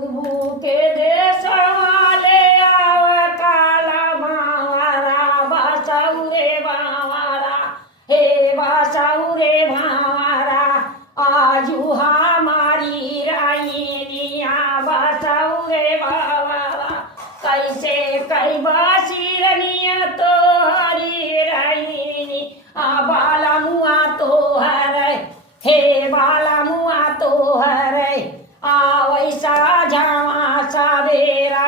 भूखे देश वाले आव काला भावारा बसाऊ रे भावारा हे बसाऊ रे भावारा आजू हमारी रायनिया बसाऊ रे भावारा कैसे कई बसीरनिया तो हरी रायनी बाला मुआ तो हरे हे बाला मुआ तो हरे वैसा झावा सावेरा